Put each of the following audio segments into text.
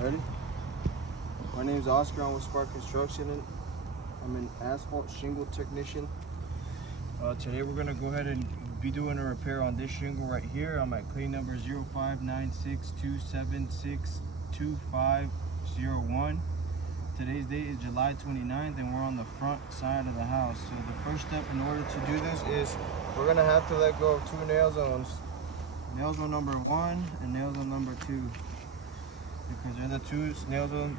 Ready? My name is Oscar. I'm with Spark Construction. And I'm an asphalt shingle technician. Today we're going to go ahead and be doing a repair on this shingle right here. I'm at claim number 059627622501. Today's date is July 29th and we're on the front side of the house. So the first step in order to do this is we're going to have to let go of two nail zones. Nail zone number 1 and nail zone number 2. Because they're the two nail zones.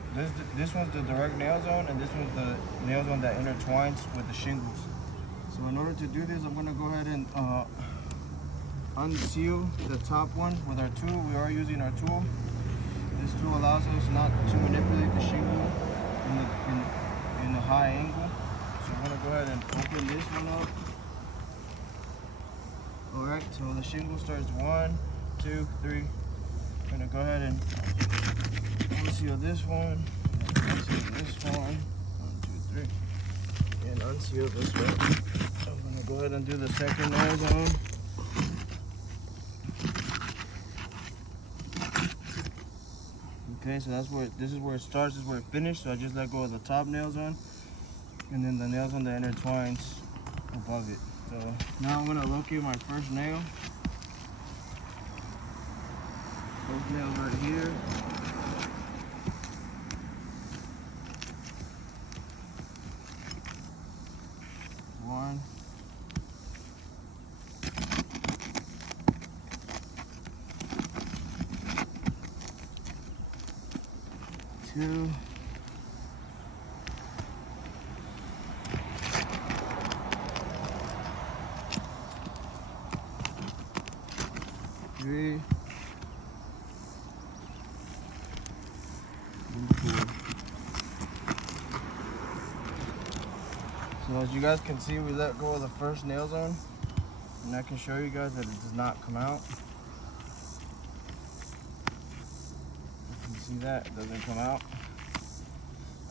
This one's the direct nail zone and this one's the nail zone that intertwines with the shingles. So in order to do this, I'm going to go ahead and unseal the top one with our tool. We are using our tool. This tool allows us not to manipulate the shingle in a high angle. So I'm going to go ahead and open this one up. Alright, so the shingle starts 1, 2, 3. I'm going to go ahead and unseal this one, unseal this one, 1, 2, 3, and unseal this one. I'm going to go ahead and do the second nail zone. Okay, so this is where it starts, this is where it finished. So I just let go of the top nail zone, and then the nail zone that intertwines above it. So now I'm going to locate my first nail. Both nails right here. One. Two. Three. And 4. So as you guys can see, we let go of the first nail zone, and I can show you guys that it does not come out. You can see that it doesn't come out.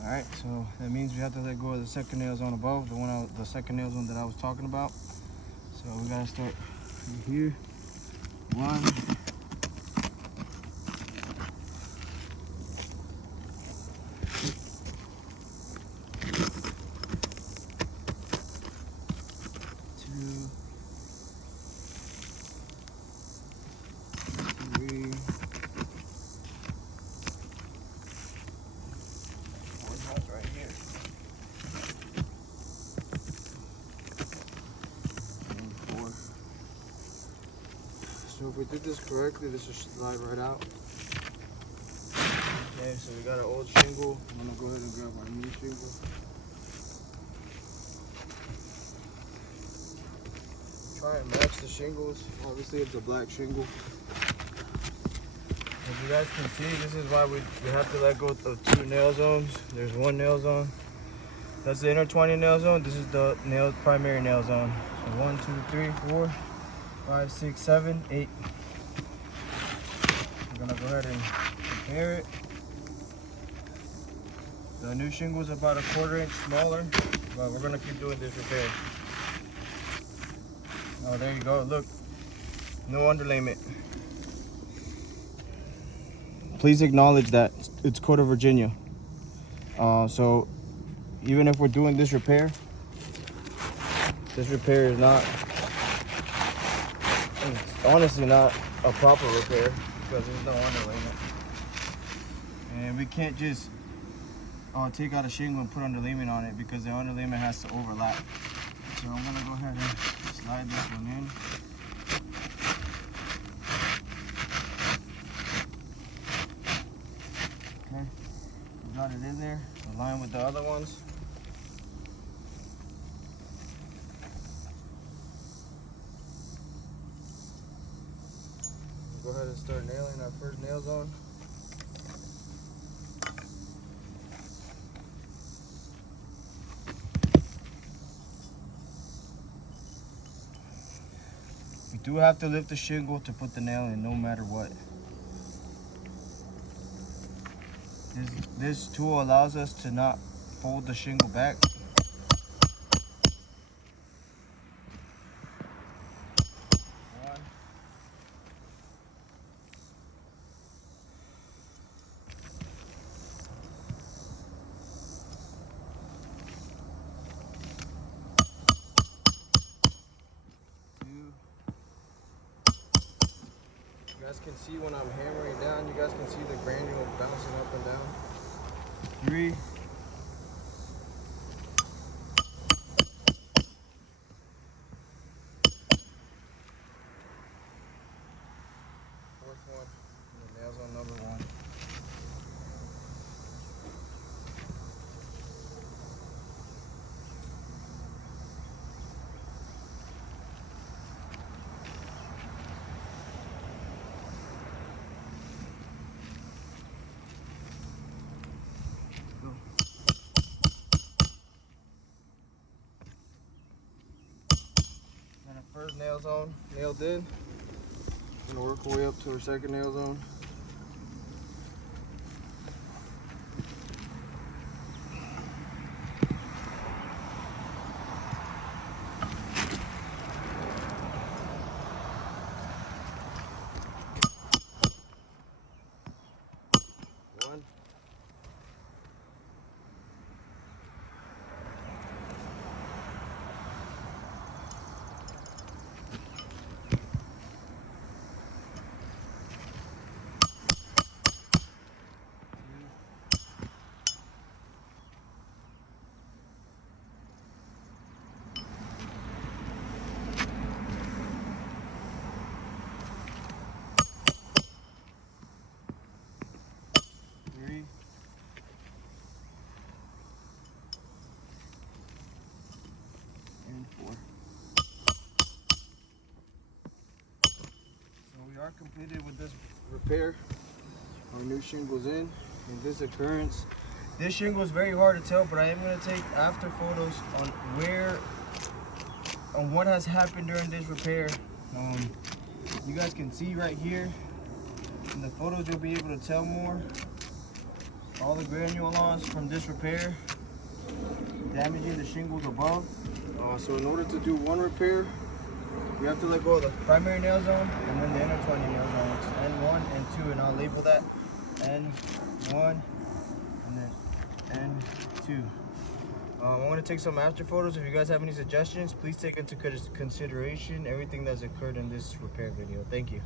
All right, so that means we have to let go of the second nail zone above, the second nail zone that I was talking about. So we gotta start right here. 1. 3. 4 zones right here. And 4. So if we did this correctly, this should slide right out. Okay, so we got our old shingle. I'm gonna go ahead and grab our new shingle. Try and match the shingles. Obviously it's a black shingle. As you guys can see, this is why we have to let go of two nail zones. There's one nail zone. That's the intertwining nail zone. This is the primary nail zone. So 1, 2, 3, 4, 5, 6, 7, 8. I'm gonna go ahead and repair it. The new shingle is about 1/4 inch smaller, but we're gonna keep doing this repair. Oh, there you go. Look, no underlayment. Please acknowledge that it's Code of Virginia. So even if we're doing this repair is not, it's honestly not a proper repair because there's no underlayment. And we can't just take out a shingle and put underlayment on it because the underlayment has to overlap. So I'm gonna go ahead and slide this one in. Okay, we got it in there, aligned with the other ones. We'll go ahead and start nailing our first nail zone. We do have to lift the shingle to put the nail in, no matter what. This tool allows us to not fold the shingle back. One. see when I'm hammering down, you guys can see the granule bouncing up and down. 3. Fourth one, and the nails on number 1. And our first nail zone nailed in. We're gonna work our way up to our second nail zone. One. 3. And 4. So we are completed with this repair. Our new shingle's in this occurrence. This shingle is very hard to tell, but I am going to take after photos on what has happened during this repair. You guys can see right here in the photos, you'll be able to tell more. All the granule lawns from this repair damaging the shingles above. So in order to do one repair, you have to let go of the primary nail zone and then the intertwining nail zones, N1 and 2, and I'll label that N1 and then N2. I want to take some after photos. If you guys have any suggestions, please take into consideration everything that's occurred in this repair video. Thank you.